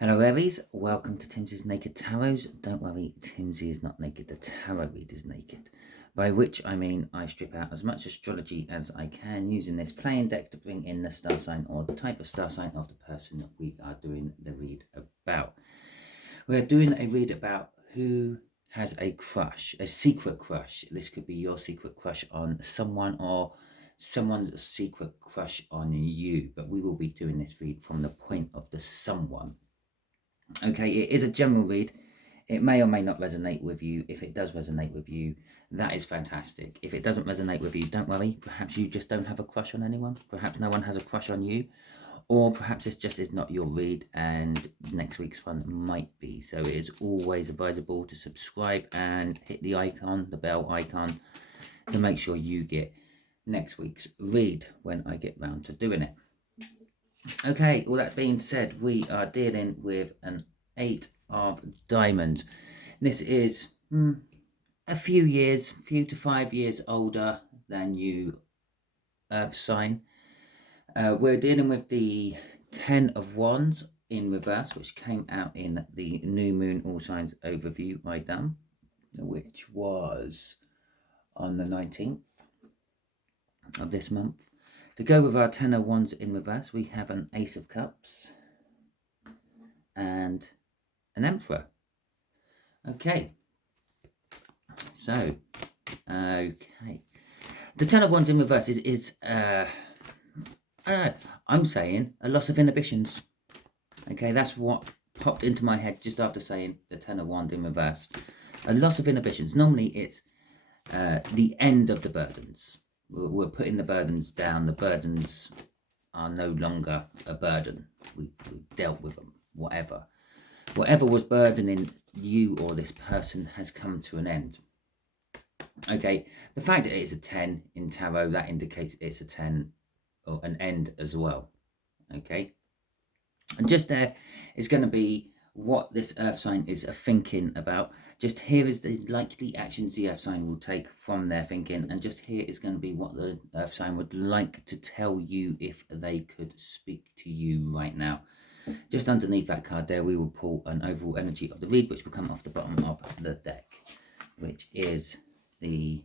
Hello Aries, welcome to Timsy's Naked Tarots. Don't worry, Timsy is not naked, the tarot read is naked. By which I mean I strip out as much astrology as I can using this playing deck to bring in the star sign or the type of star sign of the person that we are doing the read about. We're doing a read about who has a crush, a secret crush. This could be your secret crush on someone or someone's secret crush on you, but we will be doing this read from the point of the someone. Okay, it is a general read. It may or may not resonate with you. If it does resonate with you, that is fantastic. If it doesn't resonate with you, don't worry. Perhaps you just don't have a crush on anyone. Perhaps no one has a crush on you. Or perhaps this just is not your read and next week's one might be. So it is always advisable to subscribe and hit the icon, the bell icon, to make sure you get next week's read when I get round to doing it. Okay, all that being said, we are dealing with an 8 of diamonds. This is a few to 5 years older than you, Earth sign. We're dealing with the 10 of wands in reverse, which came out in the new moon all signs overview I done, which was on the 19th of this month. To go with our 10 of wands in reverse, we have an ace of cups and an emperor. Okay, so okay, the 10 of wands in reverse is I'm saying a loss of inhibitions. Okay, that's what popped into my head just after saying the 10 of wands in reverse. A loss of inhibitions. Normally it's the end of the burdens. We're putting the burdens down. The burdens are no longer a burden. We've dealt with them, whatever was burdening you or this person has come to an end. Okay, the fact that it's a 10 in tarot, that indicates it's a 10 or an end as well. Okay, and just there is going to be what this earth sign is thinking about. Just here is the likely actions the earth sign will take from their thinking, and just here is going to be what the earth sign would like to tell you if they could speak to you right now. Just underneath that card there, we will pull an overall energy of the read, which will come off the bottom of the deck, which is the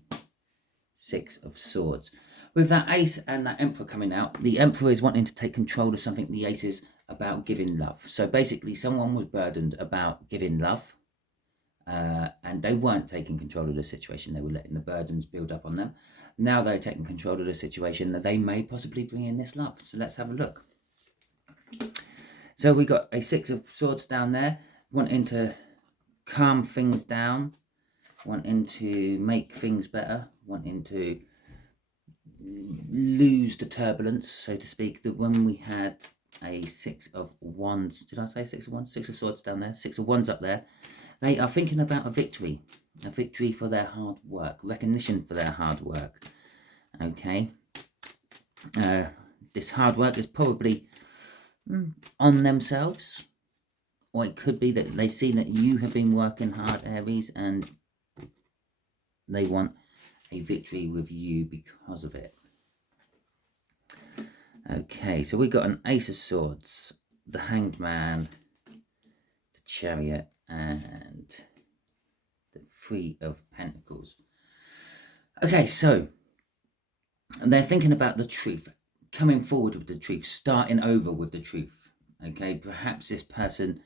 6 of swords. With that ace and that emperor coming out, the emperor is wanting to take control of something. The ace is about giving love. So basically someone was burdened about giving love, and they weren't taking control of the situation. They were letting the burdens build up on them. Now they're taking control of the situation, that they may possibly bring in this love. So let's have a look. So we got a 6 of swords down there, wanting to calm things down, wanting to make things better, wanting to lose the turbulence, so to speak. That when we had a 6 of wands, did I say 6 of wands? 6 of swords down there, 6 of wands up there. They are thinking about a victory for their hard work, recognition for their hard work. Okay, this hard work is probably on themselves, or it could be that they see that you have been working hard, Aries, and they want a victory with you because of it. Okay, so we got an ace of swords, the hanged man, the chariot, and the 3 of pentacles. Okay, so they're thinking about the truth, coming forward with the truth, starting over with the truth. Okay, perhaps this person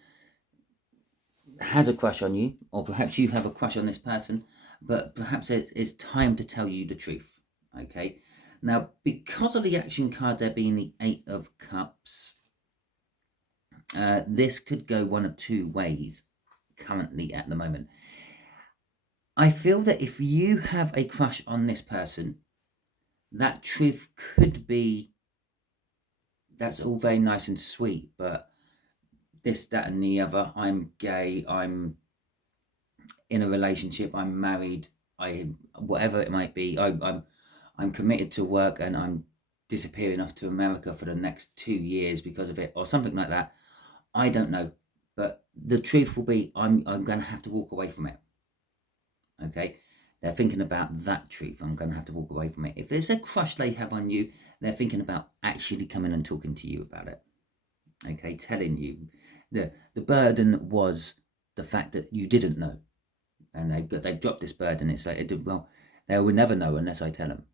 has a crush on you, or perhaps you have a crush on this person, but perhaps it's time to tell you the truth. Okay, now because of the action card there being the 8 of cups, this could go one of two ways currently at the moment. I feel that if you have a crush on this person, that truth could be, that's all very nice and sweet, but this, that, and the other, I'm gay, I'm in a relationship, I'm married, whatever it might be, I'm committed to work and I'm disappearing off to America for the next 2 years because of it, or something like that. I don't know, but the truth will be I'm going to have to walk away from it. Okay, they're thinking about that truth. I'm going to have to walk away from it. If there's a crush they have on you, they're thinking about actually coming and talking to you about it. okay, telling you. The burden was the fact that you didn't know, and they've dropped this burden. It's like, well, they will never know unless I tell them.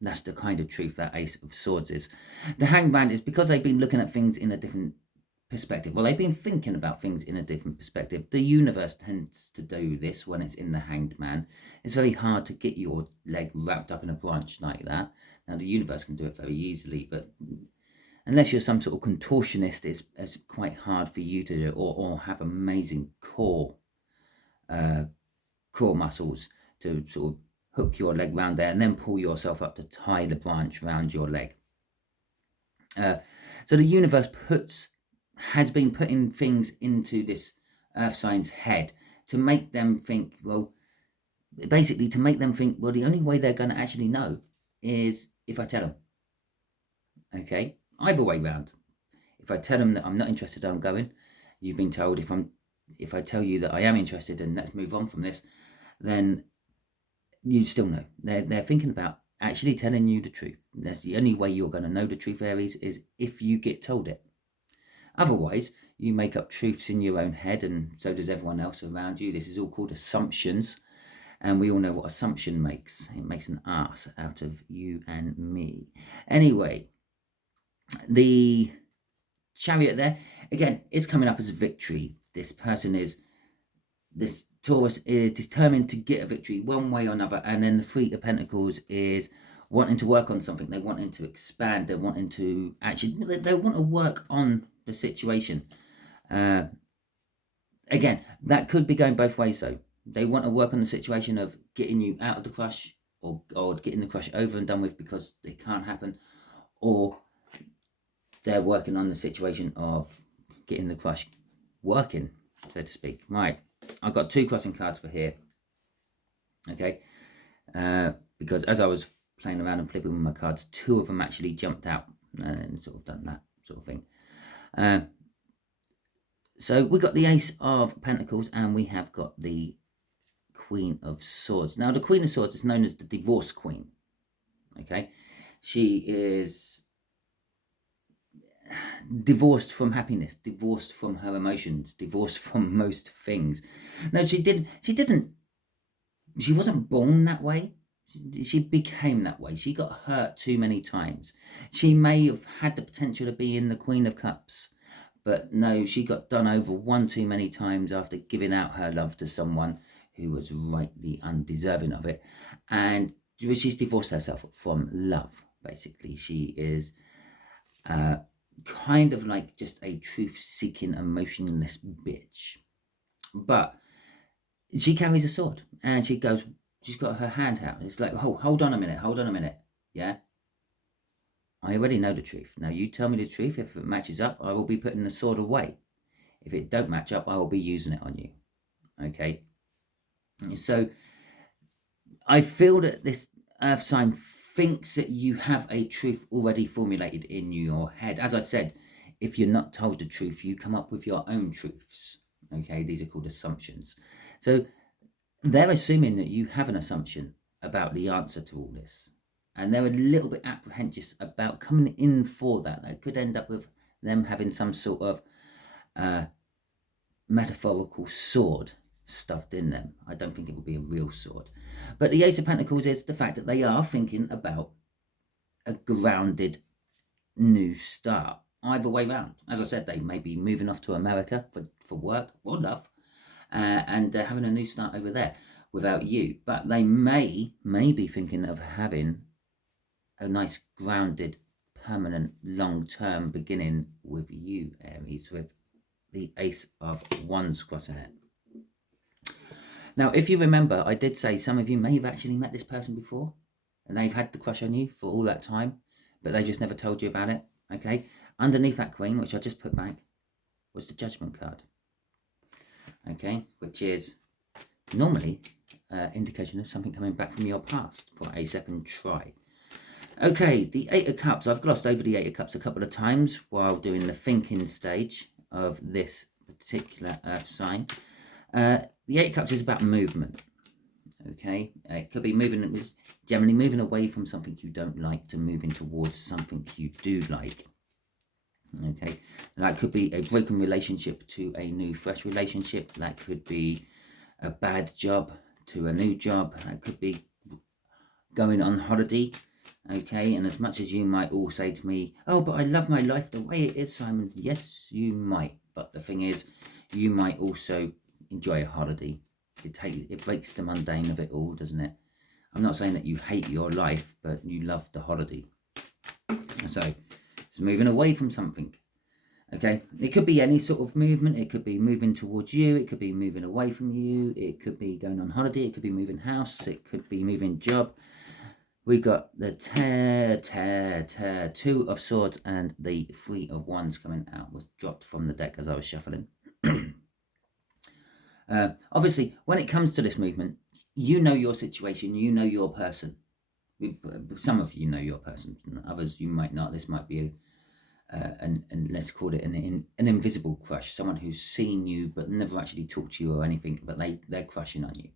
That's the kind of truth that Ace of Swords is. The Hanged Man is because they've been looking at things in a different perspective. Well, they've been thinking about things in a different perspective. The universe tends to do this when it's in the Hanged Man. It's very hard to get your leg wrapped up in a branch like that. Now, the universe can do it very easily, but unless you're some sort of contortionist, it's quite hard for you to do it, or have amazing core muscles to sort of hook your leg round there and then pull yourself up to tie the branch round your leg. So the universe has been putting things into this earth sign's head to make them think, well, basically to make them think, well, the only way they're going to actually know is if I tell them. Okay, either way round. If I tell them that I'm not interested, I'm going. You've been told if I tell you that I am interested and let's move on from this, then you still know. They're thinking about actually telling you the truth. That's the only way you're going to know the truth, Aries, is if you get told it. Otherwise, you make up truths in your own head, and so does everyone else around you. This is all called assumptions, and we all know what assumption makes. It makes an ass out of you and me. Anyway, the Chariot there, again, is coming up as a victory. This Taurus is determined to get a victory one way or another, and then the Three of Pentacles is wanting to work on something. They're wanting to expand. They're wanting to they want to work on the situation. Again, that could be going both ways though. They want to work on the situation of getting you out of the crush, or getting the crush over and done with because it can't happen, or they're working on the situation of getting the crush working, so to speak. Right, I've got 2 crossing cards for here. Okay, because as I was playing around and flipping with my cards, 2 of them actually jumped out and sort of done that sort of thing. So we got the Ace of Pentacles and we have got the Queen of Swords. Now, the Queen of Swords is known as the Divorce Queen. Okay, she is divorced from happiness, divorced from her emotions, divorced from most things. No, she wasn't born that way. She became that way. She got hurt too many times. She may have had the potential to be in the Queen of Cups, but no, she got done over one too many times after giving out her love to someone who was rightly undeserving of it. And she's divorced herself from love, basically. She is kind of like just a truth-seeking, emotionless bitch. But she carries a sword, and she's got her hand out. It's like, oh, hold on a minute, yeah? I already know the truth. Now you tell me the truth. If it matches up, I will be putting the sword away. If it don't match up, I will be using it on you. Okay? So I feel that this earth sign thinks that you have a truth already formulated in your head. As I said, if you're not told the truth, you come up with your own truths. Okay, these are called assumptions. So they're assuming that you have an assumption about the answer to all this. And they're a little bit apprehensive about coming in for that. That could end up with them having some sort of metaphorical sword stuffed in them. I don't think it will be a real sword. But the Ace of Pentacles is the fact that they are thinking about a grounded new start. Either way round. As I said, they may be moving off to America for work or love, and having a new start over there without you. But they may be thinking of having a nice grounded, permanent, long-term beginning with you, Aries, with the Ace of Wands crossing it. Now, if you remember, I did say some of you may have actually met this person before, and they've had the crush on you for all that time, but they just never told you about it, okay? Underneath that Queen, which I just put back, was the Judgment card, okay? Which is normally indication of something coming back from your past for a second try. Okay, the 8 of Cups. I've glossed over the 8 of Cups a couple of times while doing the thinking stage of this particular earth sign. The 8 of Cups is about movement. Okay, it could be generally moving away from something you don't like to moving towards something you do like. Okay, and that could be a broken relationship to a new fresh relationship. That could be a bad job to a new job. That could be going on holiday. Okay, and as much as you might all say to me, oh, but I love my life the way it is, Simon. Yes, you might, but the thing is, you might also enjoy a holiday. It breaks the mundane of it all, doesn't it? I'm not saying that you hate your life, but you love the holiday. So it's moving away from something. Okay, it could be any sort of movement. It could be moving towards you. It could be moving away from you. It could be going on holiday. It could be moving house. It could be moving job. We got the Two of Swords and the Three of Wands coming out. Was dropped from the deck as I was shuffling. Obviously, when it comes to this movement, you know your situation. You know your person. Some of you know your person. Others you might not. This might be and let's call it an invisible crush. Someone who's seen you but never actually talked to you or anything, but they're crushing on you.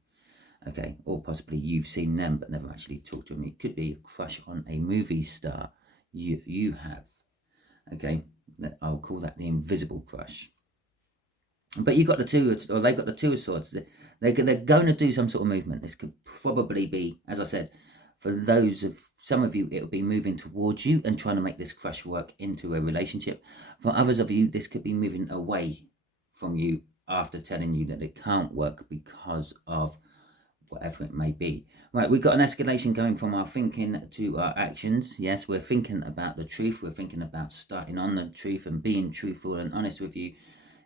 Okay, or possibly you've seen them but never actually talked to them. It could be a crush on a movie star you have. Okay, I'll call that the invisible crush. But you got the two, or they got the Two of Swords. They're going to do some sort of movement. This could probably be, as I said, for those of some of you, it'll be moving towards you and trying to make this crush work into a relationship. For others of you, this could be moving away from you after telling you that it can't work because of whatever it may be. Right, we've got an escalation going from our thinking to our actions. Yes, we're thinking about the truth. We're thinking about starting on the truth and being truthful and honest with you.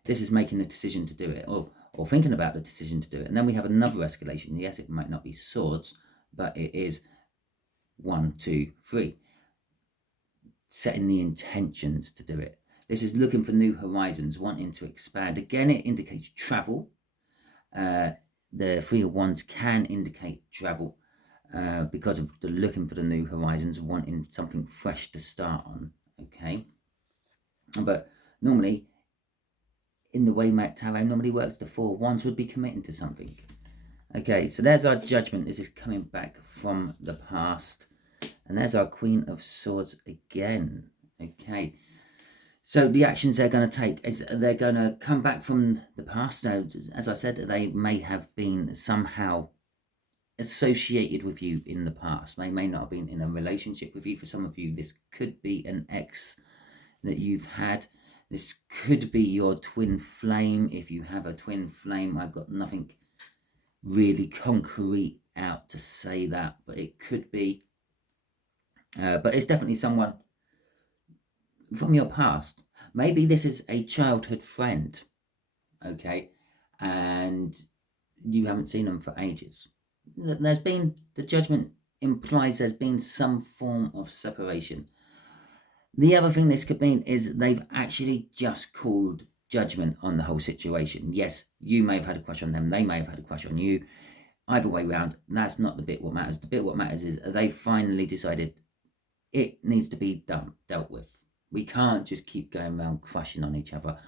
This is making the decision to do it, or thinking about the decision to do it. And then we have another escalation. Yes, it might not be swords, but it is 1, 2, 3. Setting the intentions to do it. This is looking for new horizons, wanting to expand. Again, it indicates travel. The Three of Wands can indicate travel because of the looking for the new horizons, wanting something fresh to start on. Okay, but normally, in the way Tarot normally works, the Four of Wands would be committing to something. Okay, so there's our Judgment. This is coming back from the past. And there's our Queen of Swords again. Okay, so the actions they're going to take is they're going to come back from the past. Now, as I said, they may have been somehow associated with you in the past. They may not have been in a relationship with you. For some of you, this could be an ex that you've had. This could be your twin flame. If you have a twin flame, I've got nothing really concrete out to say that, but it could be. But it's definitely someone from your past. Maybe this is a childhood friend, okay, and you haven't seen them for ages. There's been, the Judgment implies there's been some form of separation. The other thing this could mean is they've actually just called judgment on the whole situation. Yes, you may have had a crush on them, they may have had a crush on you. Either way round, that's not the bit what matters. The bit what matters is they finally decided it needs to be dealt with. We can't just keep going around crushing on each other.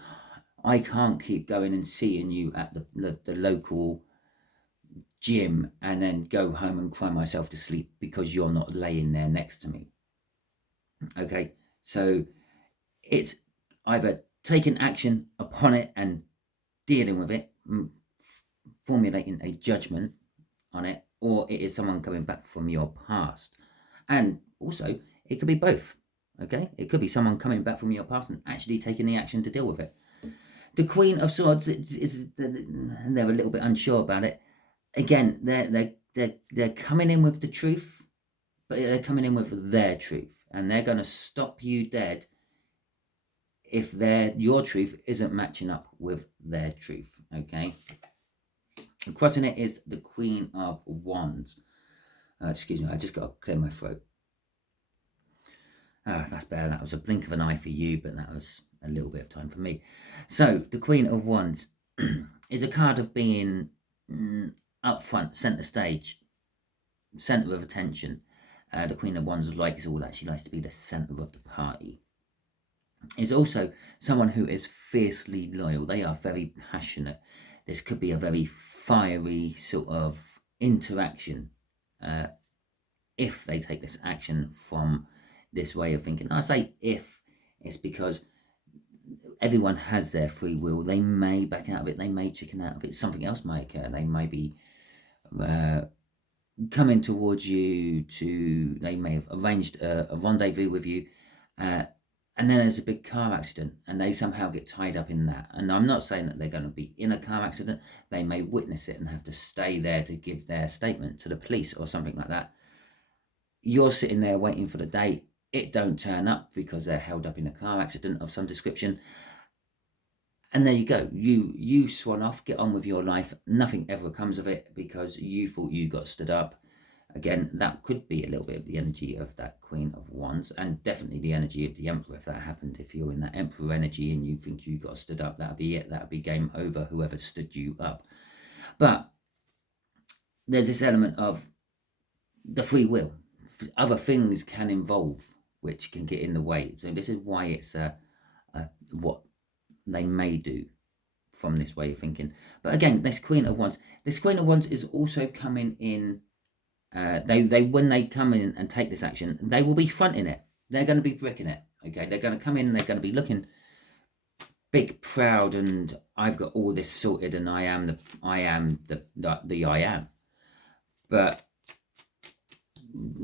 I can't keep going and seeing you at the local gym and then go home and cry myself to sleep because you're not laying there next to me. Okay, so it's either taking action upon it and dealing with it, formulating a judgment on it, or it is someone coming back from your past. And also, it could be both. Okay, it could be someone coming back from your past and actually taking the action to deal with it. The Queen of Swords they're a little bit unsure about it. Again, they're coming in with the truth, but they're coming in with their truth, and they're going to stop you dead if your truth isn't matching up with their truth. Okay, and crossing it is the Queen of Wands. Excuse me, I just got to clear my throat. That's better. That was a blink of an eye for you, but that was a little bit of time for me. So the Queen of Wands is a card of being up front, centre stage, centre of attention. The Queen of Wands likes all that. She likes to be the centre of the party. Is also someone who is fiercely loyal. They are very passionate. This could be a very fiery sort of interaction if they take this action from this way of thinking. I say if, it's because everyone has their free will. They may back out of it. They may chicken out of it. Something else might occur. They may be coming towards you they may have arranged a rendezvous with you, and then there's a big car accident and they somehow get tied up in that. And I'm not saying that they're going to be in a car accident. They may witness it and have to stay there to give their statement to the police or something like that. You're sitting there waiting for the date. It don't turn up because they're held up in a car accident of some description. And there you go. You swan off, get on with your life. Nothing ever comes of it because you thought you got stood up. Again, that could be a little bit of the energy of that Queen of Wands, and definitely the energy of the Emperor if that happened. If you're in that Emperor energy and you think you got stood up, that'd be it. That'd be game over, whoever stood you up. But there's this element of the free will. Other things can involve which can get in the way. So this is why it's what they may do from this way of thinking. But again, this Queen of Wands is also coming in. They when they come in and take this action, they will be fronting it. They're going to be bricking it. Okay, they're going to come in and they're going to be looking big, proud, and I've got all this sorted, and I am the I am. But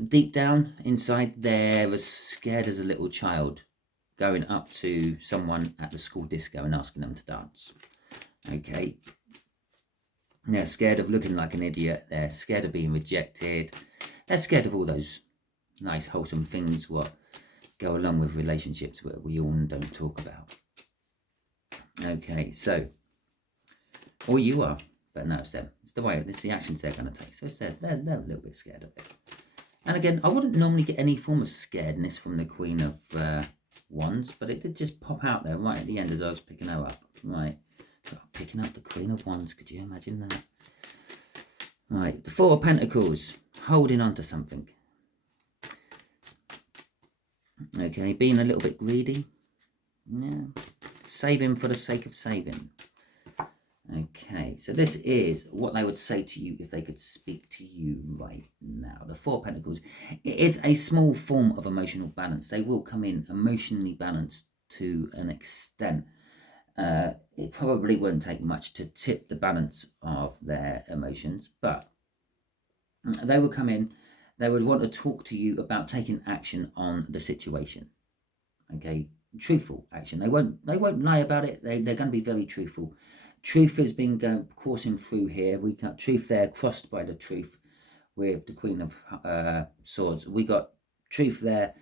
deep down inside, they're as scared as a little child going up to someone at the school disco and asking them to dance. Okay. They're scared of looking like an idiot. They're scared of being rejected. They're scared of all those nice, wholesome things what go along with relationships that we all don't talk about. Okay, so, or you are, but no, it's them. It's the way, it's the actions they're going to take. So it's they're a little bit scared of it. And again, I wouldn't normally get any form of scaredness from the Queen of Wands, but it did just pop out there right at the end as I was picking her up. Right. Picking up the Queen of Wands, could you imagine that? Right, the Four of Pentacles, holding on to something. Okay, being a little bit greedy. Yeah, saving for the sake of saving. Okay, so this is what they would say to you if they could speak to you right now. The Four of Pentacles, it is a small form of emotional balance. They will come in emotionally balanced to an extent. It probably wouldn't take much to tip the balance of their emotions, but they will come in, they would want to talk to you about taking action on the situation. Okay, truthful action. They won't lie about it. They're going to be very truthful. Truth has been coursing through here. We got truth there crossed by the truth with the Queen of Swords. We got truth there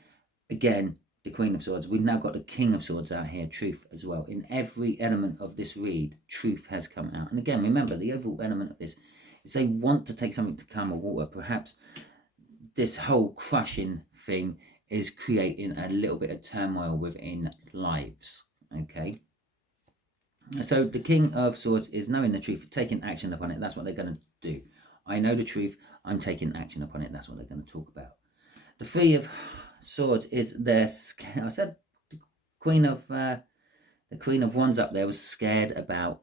again. The Queen of Swords. We've now got the King of Swords out here, truth as well. In every element of this read, truth has come out. And again, remember, the overall element of this is they want to take something to calm a water. Perhaps this whole crushing thing is creating a little bit of turmoil within lives, okay? So the King of Swords is knowing the truth, taking action upon it. That's what they're going to do. I know the truth. I'm taking action upon it. That's what they're going to talk about. The Three of Swords is their. I said the Queen of Wands up there was scared about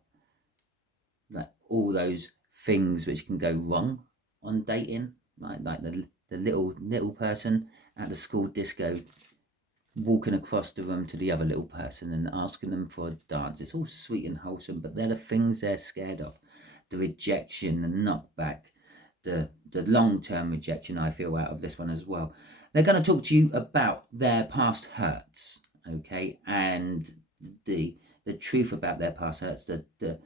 like all those things which can go wrong on dating, like the little person at the school disco walking across the room to the other little person and asking them for a dance. It's all sweet and wholesome, but they're the things they're scared of: the rejection, the knockback, the long-term rejection. I feel out of this one as well. They're going to talk to you about their past hurts, okay, and the truth about their past hurts, the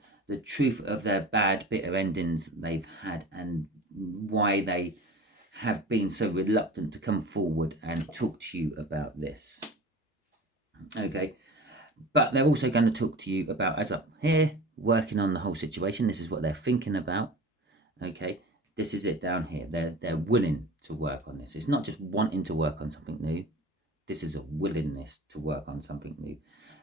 truth of their bad, bitter endings they've had, and why they have been so reluctant to come forward and talk to you about this. Okay, but they're also going to talk to you about, as up here, working on the whole situation. This is what they're thinking about. Okay, this is it down here. They're willing to work on this. It's not just wanting to work on something new. This is a willingness to work on something new.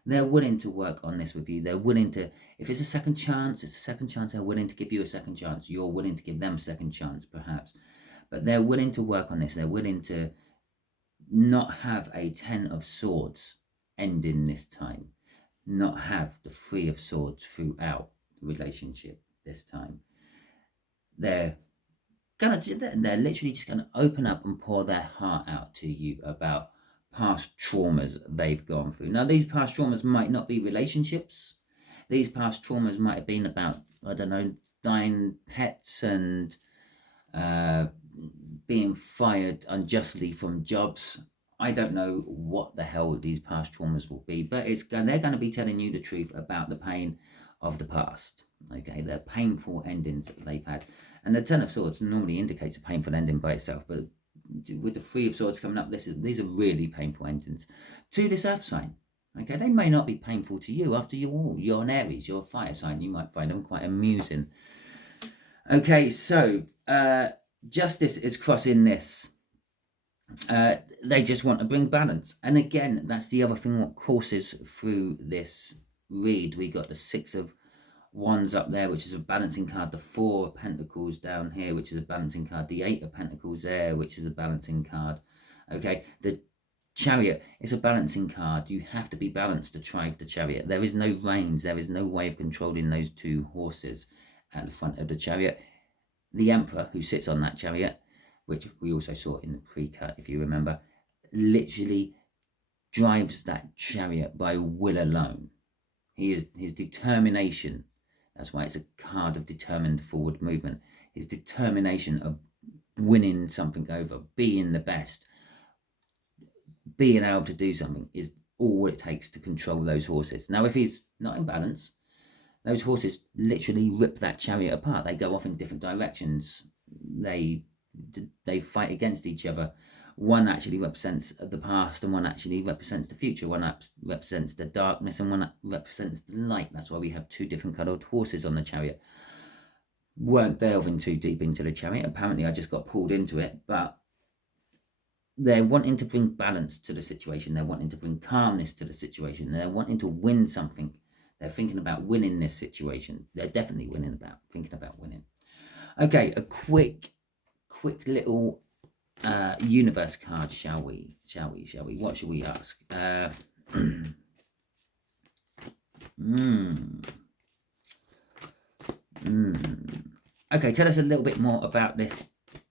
They're willing to work on this with you. They're willing to, if it's a second chance, it's a second chance. They're willing to give you a second chance. You're willing to give them a second chance, perhaps. But they're willing to work on this. They're willing to not have a 10 of Swords ending this time. Not have the 3 of Swords throughout the relationship this time. They're literally just gonna open up and pour their heart out to you about past traumas they've gone through. Now, these past traumas might not be relationships. These past traumas might have been about, I don't know, dying pets and being fired unjustly from jobs. I don't know what the hell these past traumas will be, but they're going to be telling you the truth about the pain of the past. Okay, the painful endings that they've had. And the Ten of Swords normally indicates a painful ending by itself, but with the Three of Swords coming up, these are really painful endings to this earth sign. Okay, they may not be painful to you. After you're an Aries, you're a fire sign. You might find them quite amusing. Okay, so justice is crossing this. They just want to bring balance. And again, that's the other thing what courses through this read. We got the Six of Wands up there, which is a balancing card. The Four of Pentacles down here, which is a balancing card. The Eight of Pentacles there, which is a balancing card. Okay, the Chariot is a balancing card. You have to be balanced to drive the Chariot. There is no reins. There is no way of controlling those two horses at the front of the Chariot. The Emperor, who sits on that Chariot, which we also saw in the pre-cut, if you remember, literally drives that Chariot by will alone. His determination, that's why it's a card of determined forward movement, his determination of winning something over, being the best, being able to do something is all it takes to control those horses. Now, if he's not in balance, those horses literally rip that Chariot apart. They go off in different directions. They fight against each other. One actually represents the past and one actually represents the future. One represents the darkness and one represents the light. That's why we have two different coloured horses on the Chariot. Weren't delving too deep into the Chariot. Apparently I just got pulled into it, but they're wanting to bring balance to the situation. They're wanting to bring calmness to the situation. They're wanting to win something. They're thinking about winning this situation. They're definitely thinking about winning. Okay, a quick little universe card, shall we? What shall we ask? Okay, tell us a little bit more about this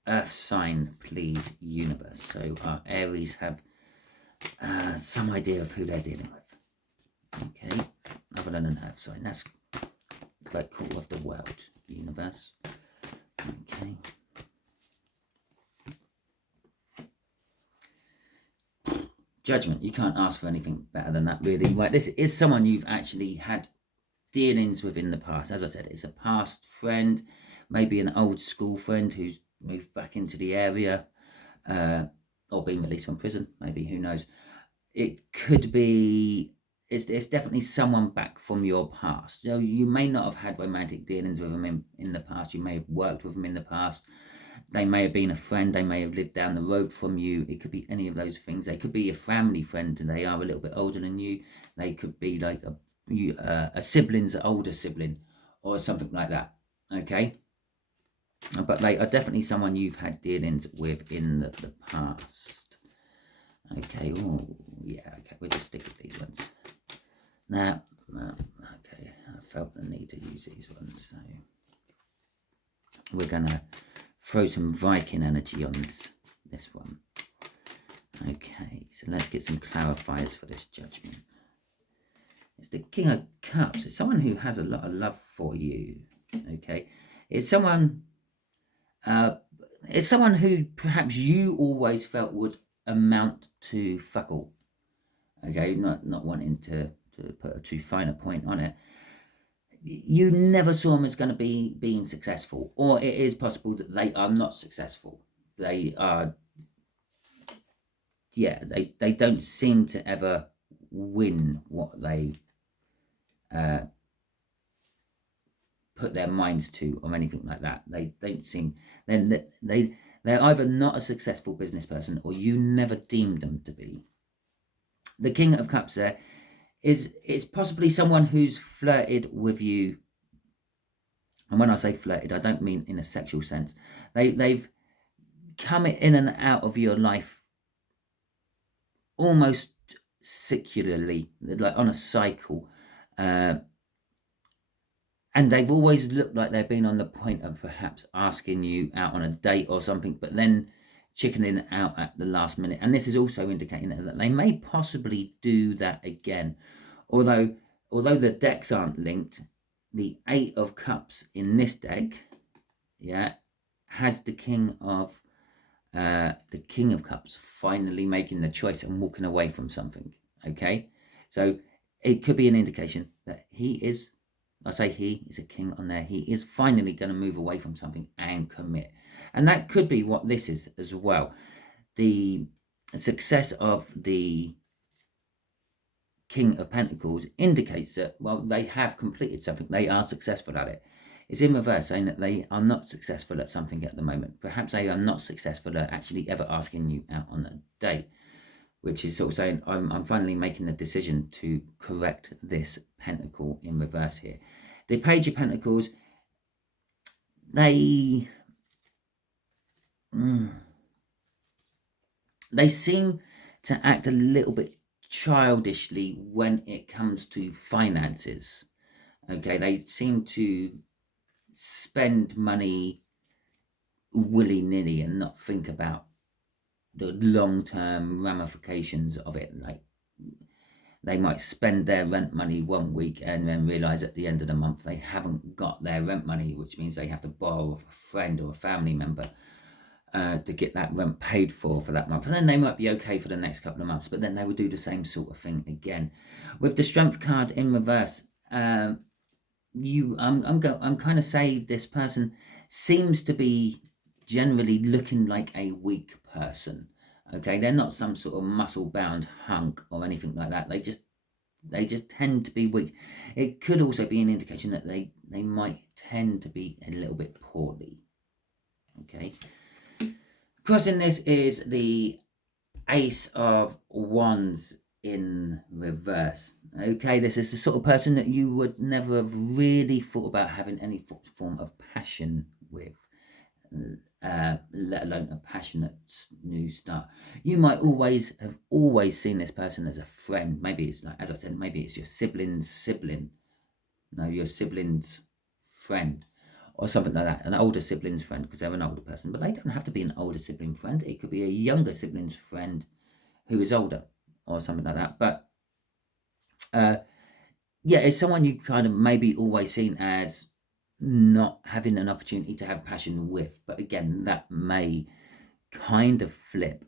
earth sign, please, universe. So our Aries have some idea of who they're dealing with. Okay, other than an earth sign. That's like cool of the world, universe. Okay. Judgment. You can't ask for anything better than that, really. Right, this is someone you've actually had dealings with in the past. As I said, it's a past friend, maybe an old school friend who's moved back into the area, or been released from prison, maybe, who knows. It could be, it's definitely someone back from your past. So you may not have had romantic dealings with them in the past. You may have worked with them in the past. They may have been a friend. They may have lived down the road from you. It could be any of those things. They could be a family friend and they are a little bit older than you. They could be like a sibling's older sibling or something like that. Okay? But they are definitely someone you've had dealings with in the past. Okay, oh, yeah, okay, we'll just stick with these ones. Now, okay, I felt the need to use these ones, so we're going to throw some Viking energy on this one. Okay, so let's get some clarifiers for this judgment. It's the King of Cups. It's someone who has a lot of love for you. Okay, it's someone who perhaps you always felt would amount to fuck all. Okay, not wanting to put a too fine a point on it. You never saw them as going to be being successful, or it is possible that they are not successful. They are, yeah, they don't seem to ever win what they put their minds to, or anything like that. They don't seem, they're either not a successful business person, or you never deemed them to be. The King of Cups there is possibly someone who's flirted with you. And when I say flirted, I don't mean in a sexual sense. They've come in and out of your life almost secularly, like on a cycle. And they've always looked like they've been on the point of perhaps asking you out on a date or something, but then chickening out at the last minute. And this is also indicating that they may possibly do that again. Although the decks aren't linked, the 8 of Cups in this deck, yeah, has the King of Cups finally making the choice and walking away from something. Okay, so it could be an indication that he is, I say he is a king on there, he is finally going to move away from something and commit. And that could be what this is as well. The success of the King of Pentacles indicates that, well, they have completed something, they are successful at it. It's in reverse, saying that they are not successful at something at the moment. Perhaps they are not successful at actually ever asking you out on a date, which is sort of saying, I'm finally making the decision to correct this pentacle in reverse here. The Page of Pentacles, they seem to act a little bit childishly when it comes to finances. Okay, they seem to spend money willy-nilly and not think about the long-term ramifications of it. Like, they might spend their rent money one week and then realize at the end of the month they haven't got their rent money, which means they have to borrow off a friend or a family member to get that rent paid for that month. And then they might be okay for the next couple of months, but then they would do the same sort of thing again. With the Strength card in reverse, I'm kind of saying this person seems to be generally looking like a weak person. Okay, they're not some sort of muscle-bound hunk or anything like that. They just tend to be weak. It could also be an indication that they might tend to be a little bit poorly. Okay. Crossing this is the Ace of Wands in reverse. Okay, this is the sort of person that you would never have really thought about having any form of passion with, let alone a passionate new start. You might have always seen this person as a friend. Maybe it's like, as I said, maybe it's your sibling's sibling. No, your sibling's friend, or something like that. An older sibling's friend, because they're an older person. But they don't have to be an older sibling friend. It could be a younger sibling's friend who is older, or something like that. But yeah, it's someone you kind of maybe always seen as not having an opportunity to have passion with. But again, that may kind of flip,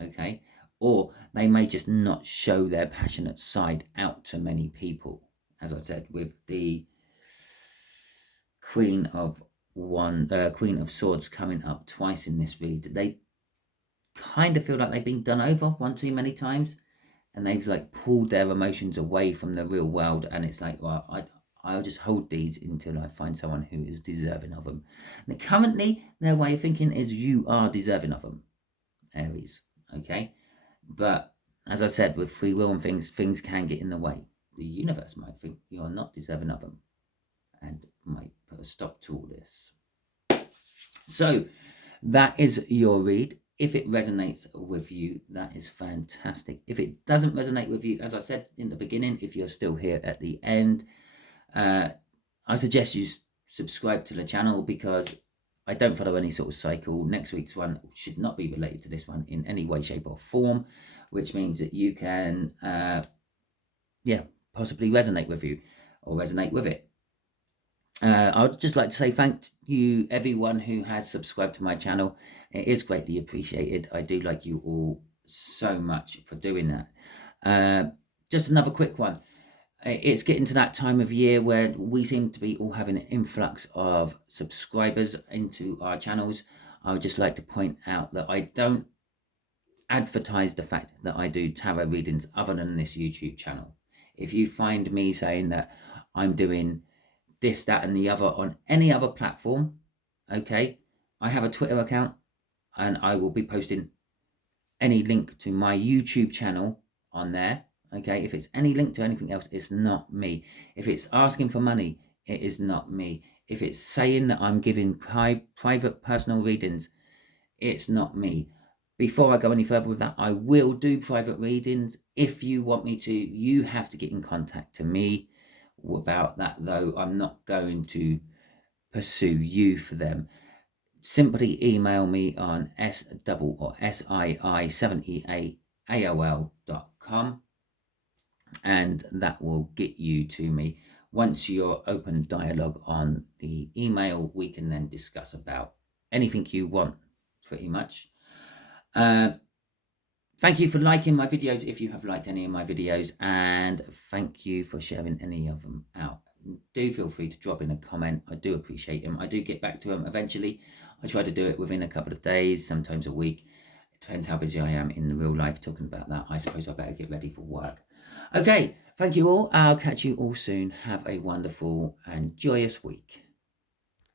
okay? Or they may just not show their passionate side out to many people. As I said, with the Queen of Swords coming up twice in this read, they kind of feel like they've been done over one too many times, and they've like pulled their emotions away from the real world, and it's like, well, I'll just hold these until I find someone who is deserving of them. And currently, their way of thinking is you are deserving of them, Aries, okay? But as I said, with free will and things can get in the way. The universe might think you're not deserving of them and might put a stop to all this. So that is your read. If it resonates with you, that is fantastic. If it doesn't resonate with you, as I said in the beginning, if you're still here at the end, I suggest you subscribe to the channel, because I don't follow any sort of cycle. Next week's one should not be related to this one in any way, shape or form, which means that you can, possibly resonate with you or resonate with it. I'd just like to say thank you, everyone who has subscribed to my channel. It is greatly appreciated. I do like you all so much for doing that. Just another quick one. It's getting to that time of year where we seem to be all having an influx of subscribers into our channels. I would just like to point out that I don't advertise the fact that I do tarot readings other than this YouTube channel. If you find me saying that I'm doing this, that, and the other on any other platform, okay, I have a Twitter account, and I will be posting any link to my YouTube channel on there. Okay, if it's any link to anything else, it's not me. If it's asking for money, it is not me. If it's saying that I'm giving private personal readings, it's not me. Before I go any further with that, I will do private readings. If you want me to, you have to get in contact to me about that, though. I'm not going to pursue you for them. simply email me on sii78aol.com, and that will get you to me. Once you're open dialogue on the email, we can then discuss about anything you want, pretty much. Thank you for liking my videos if you have liked any of my videos, and thank you for sharing any of them out. Do feel free to drop in a comment. I do appreciate them. I do get back to them eventually. I try to do it within a couple of days, sometimes a week. It depends how busy I am in the real life talking about that. I suppose I better get ready for work. Okay, thank you all. I'll catch you all soon. Have a wonderful and joyous week.